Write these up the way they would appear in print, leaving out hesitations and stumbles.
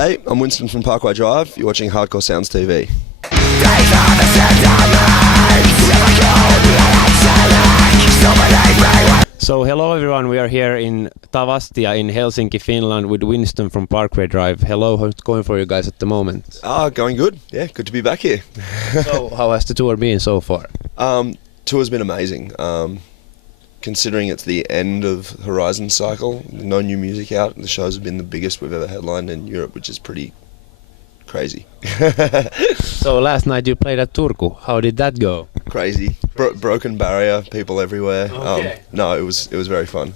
Hey, I'm Winston from Parkway Drive. You're watching Hardcore Sounds TV. So hello everyone, we are here in Tavastia in Helsnki, Finland with Winston from Parkway Drive. Hello, how's it going for you guys at the moment? Going good. Yeah, good to be back here. So how has the tour been so far? Tour's been amazing. Considering it's the end of Horizon's cycle, no new music out, the shows have been the biggest we've ever headlined in Europe, which is pretty crazy. So last night you played at Turku. How did that go? Crazy. Broken barrier, people everywhere. Okay. No, it was very fun.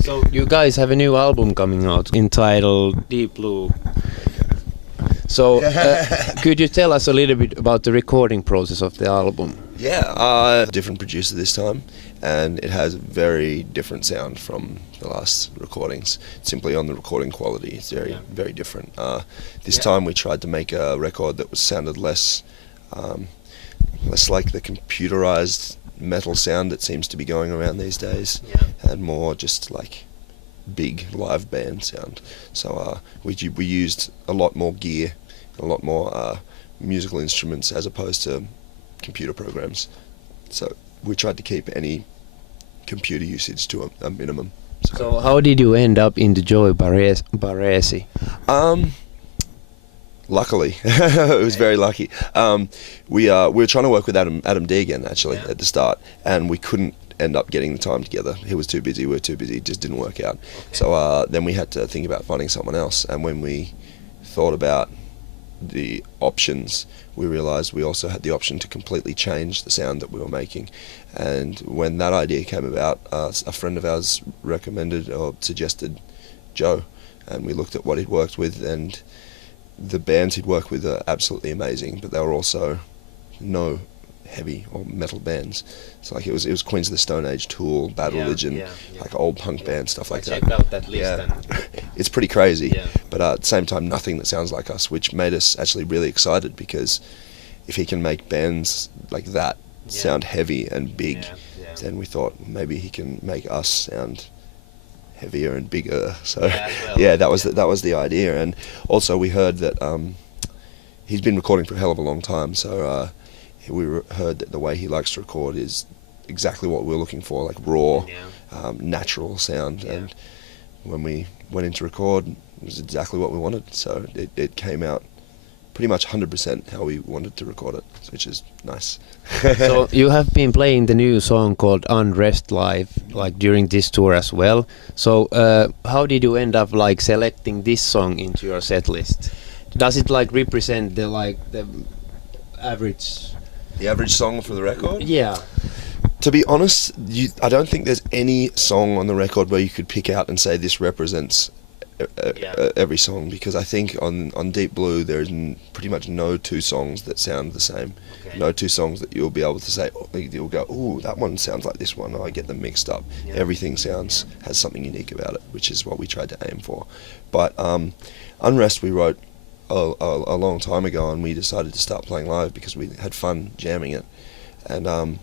So you guys have a new album coming out entitled Deep Blue. So could you tell us a little bit about the recording process of the album? Yeah, different producer this time, and it has a very different sound from the last recordings. Simply on the recording quality, it's very different. This time we tried to make a record that sounded less like the computerized metal sound that seems to be going around these days, and more just like big live band sound. So we used a lot more gear, a lot more musical instruments as opposed to computer programs. So we tried to keep any computer usage to a minimum. So how did you end up into Joey Barresi? Luckily, it was very lucky. We were trying to work with Adam D again actually at the start, and we couldn't end up getting the time together. He was too busy, we were too busy, it just didn't work out. So then we had to think about finding someone else, and when we thought about the options, we realized we also had the option to completely change the sound that we were making. And when that idea came about, a friend of ours recommended or suggested Joe, and we looked at what he'd worked with, and the bands he'd worked with are absolutely amazing, but they were also no heavy or metal bands. So like it was Queens of the Stone Age, Tool, Bad Religion, like old punk bands, stuff like that. Checked out that list. It's pretty crazy, but at the same time nothing that sounds like us, which made us actually really excited, because if he can make bands like that sound heavy and big, then we thought maybe he can make us sound heavier and bigger. So that was the idea. And also we heard that he's been recording for a hell of a long time, so we heard that the way he likes to record is exactly what we're looking for, like raw, natural sound. And when we went in to record, it was exactly what we wanted. So it came out pretty much 100% how we wanted to record it, which is nice. So you have been playing the new song called Unrest live, like during this tour as well. So how did you end up like selecting this song into your set list? Does it like represent the average? The average song for the record? Yeah. To be honest, I don't think there's any song on the record where you could pick out and say this represents every song, because I think on Deep Blue there's pretty much no two songs that sound the same. No two songs that you'll be able to say, you'll go, ooh, that one sounds like this one, I get them mixed up. Everything has something unique about it, which is what we tried to aim for. But Unrest we wrote a long time ago, and we decided to start playing live because we had fun jamming it, and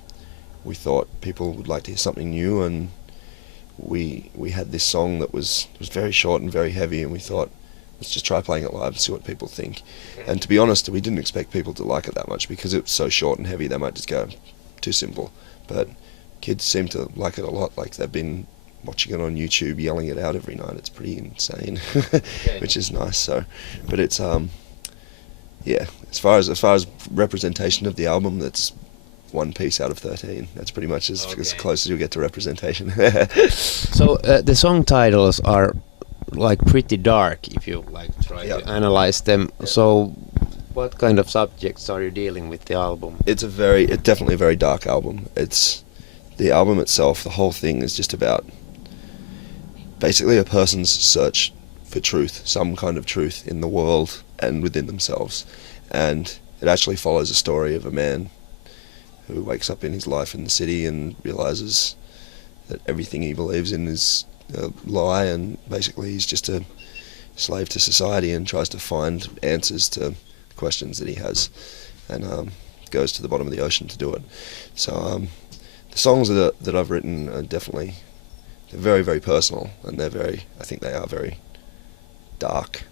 we thought people would like to hear something new, and we had this song that was very short and very heavy, and we thought, let's just try playing it live and see what people think. And to be honest, we didn't expect people to like it that much, because it was so short and heavy they might just go, too simple. But kids seem to like it a lot, like they've been watching it on YouTube, yelling it out every night. It's pretty insane, which is nice. So, but it's as far as representation of the album, that's one piece out of 13. That's pretty much as close as you'll get to representation. So the song titles are like pretty dark if you like try to analyze them. So what kind of subjects are you dealing with the album? It's definitely a very dark album. It's the album itself, the whole thing is just about basically a person's search for truth, some kind of truth in the world and within themselves. And it actually follows a story of a man who wakes up in his life in the city and realizes that everything he believes in is a lie, and basically he's just a slave to society and tries to find answers to questions that he has, and goes to the bottom of the ocean to do it. So the songs that I've written are definitely, they're very, very personal, and I think they are very dark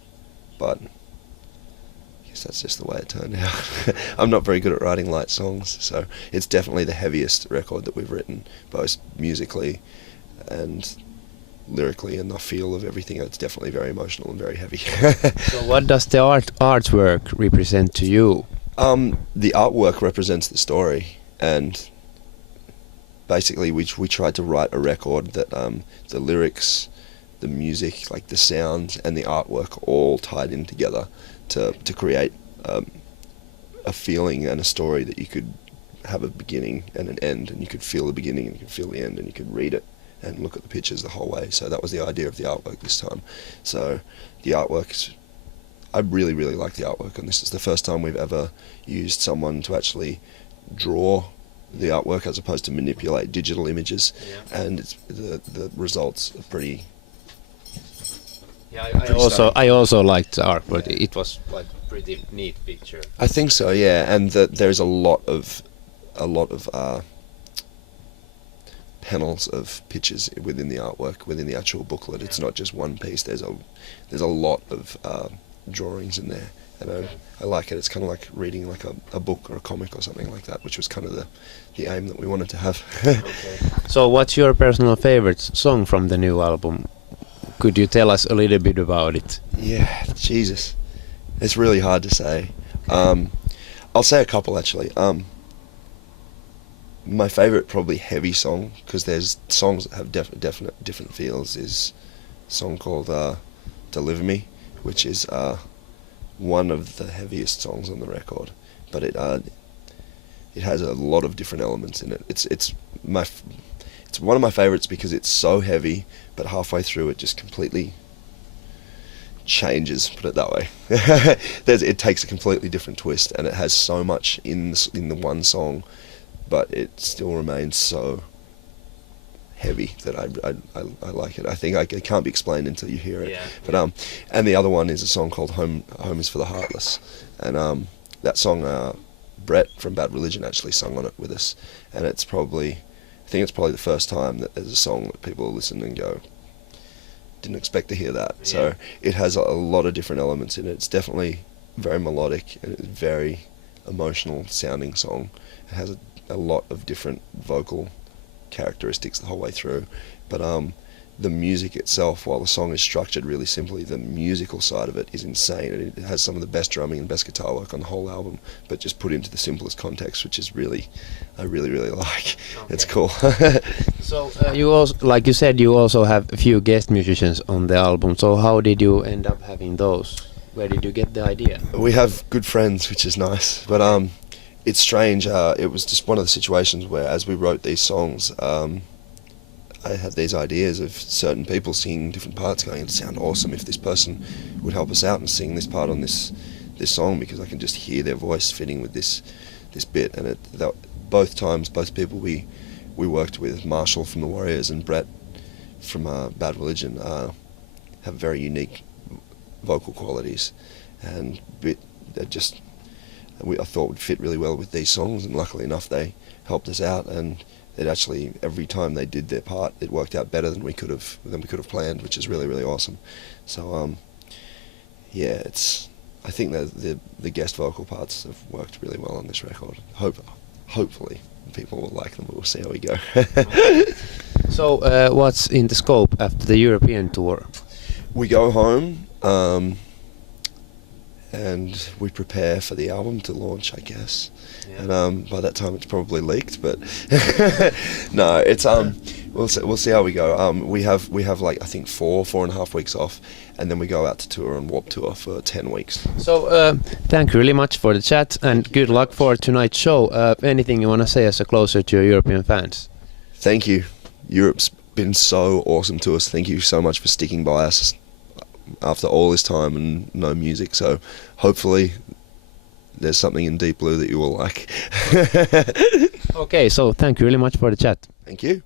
but I guess that's just the way it turned out. I'm not very good at writing light songs, so it's definitely the heaviest record that we've written, both musically and lyrically, and the feel of everything. It's definitely very emotional and very heavy. So what does the artwork represent to you? The artwork represents the story, and basically we tried to write a record that the lyrics, the music, like the sounds and the artwork all tied in together to create a feeling and a story that you could have a beginning and an end, and you could feel the beginning and you could feel the end, and you could read it and look at the pictures the whole way. So that was the idea of the artwork this time. So the artwork, I really, really like the artwork, and this is the first time we've ever used someone to actually draw the artwork as opposed to manipulate digital images, and it's, the results are pretty. Yeah, I also liked the artwork. Yeah. It was like pretty neat picture. I think so, yeah, and there's a lot of panels of pictures within the artwork, within the actual booklet. It's not just one piece. There's a lot of drawings in there, and I like it. It's kind of like reading like a book or a comic or something like that, which was kind of the aim that we wanted to have. Okay. So what's your personal favorite song from the new album? Could you tell us a little bit about it? Yeah, Jesus, it's really hard to say. I'll say a couple actually. My favorite probably heavy song, because there's songs that have definite different feels, is a song called Deliver Me, which is one of the heaviest songs on the record, but it has a lot of different elements in it. It's one of my favorites because it's so heavy, but halfway through it just completely changes, put it that way. It takes a completely different twist, and it has so much in the one song, but it still remains so heavy that I like it. I think it can't be explained until you hear it. Yeah, but and the other one is a song called Home is for the Heartless, and that song Brett from Bad Religion actually sung on it with us, and I think it's probably the first time that there's a song that people listen and go, didn't expect to hear that. Yeah. So it has a lot of different elements in it. It's definitely very melodic, and it's a very emotional sounding song. It has a lot of different vocal characteristics the whole way through, but the music itself, while the song is structured really simply, the musical side of it is insane, and it has some of the best drumming and best guitar work on the whole album, but just put into the simplest context, which is I really like. Okay. It's cool. So you also, like you said, you also have a few guest musicians on the album. So how did you end up having those? Where did you get the idea? We have good friends, which is nice, but it's strange. It was just one of the situations where, as we wrote these songs, I had these ideas of certain people singing different parts, going, it'd sound awesome if this person would help us out and sing this part on this song, because I can just hear their voice fitting with this bit. And both people we worked with, Marshall from the Warriors and Brett from Bad Religion, have very unique vocal qualities, and I thought would fit really well with these songs, and luckily enough they helped us out, and it actually, every time they did their part, it worked out better than we could have planned, which is really, really awesome. So yeah, I think that the guest vocal parts have worked really well on this record. Hopefully people will like them, but we'll see how we go. So what's in the scope after the European tour? We go home, and we prepare for the album to launch, I guess. Yeah. And by that time it's probably leaked, but no, it's we'll see how we go. We have like, I think 4.5 weeks off, and then we go out to tour on Warped Tour for 10 weeks. So thank you really much for the chat, and good luck for tonight's show. Anything you want to say as a closer to your European fans? Thank you. Europe's been so awesome to us. Thank you so much for sticking by us after all this time and no music. So hopefully there's something in Deep Blue that you will like. Okay, so thank you really much for the chat. Thank you.